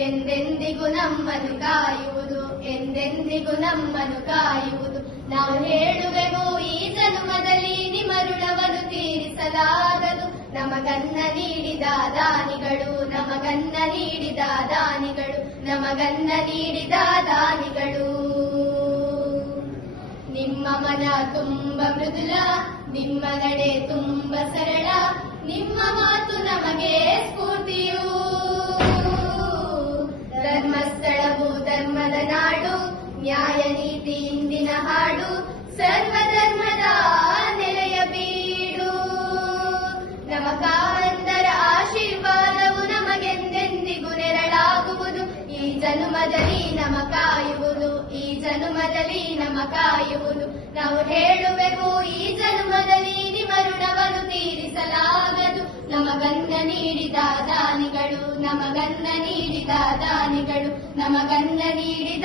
ಎಂದೆಂದಿಗೂ ನಮ್ಮನ್ನು ಕಾಯುವುದು ಎಂದೆಂದಿಗೂ ನಮ್ಮನು ಕಾಯುವುದು. ನಾವು ಹೇಳುವೆವು ನಮಗನ್ನ ನೀಡಿದ ದಾನಿಗಳು, ನಮಗನ್ನ ನೀಡಿದ ದಾನಿಗಳು, ನಮಗನ್ನ ನೀಡಿದ ದಾನಿಗಳು. ನಿಮ್ಮ ಮನ ತುಂಬ ಮೃದುಲ, ನಿಮ್ಮ ನಡೆ ತುಂಬ ಸರಳ, ನಿಮ್ಮ ಮಾತು ನಮಗೆ ಸ್ಫೂರ್ತಿಯು. ಧರ್ಮಸ್ಥಳವು ಧರ್ಮದ ನಾಡು, ನ್ಯಾಯ ನೀತಿ ಇಂದಿನ ಹಾಡು ಜನುಮದಲ್ಲಿ ನಮ ಕಾಯುವುದು ಈ ಜನುಮದಲ್ಲಿ ನಮ ಕಾಯುವುದು ನಾವು ಹೇಳುವೆವು, ಈ ಜನುಮದಲ್ಲಿ ನಿಮ್ಮ ಋಣವನ್ನು ತೀರಿಸಲಾಗದು. ನಮಗನ್ನ ನೀಡಿದ ದಾನಿಗಳು ನಮಗನ್ನ ನೀಡಿದ ದಾನಿಗಳು ನಮಗನ್ನ ನೀಡಿದ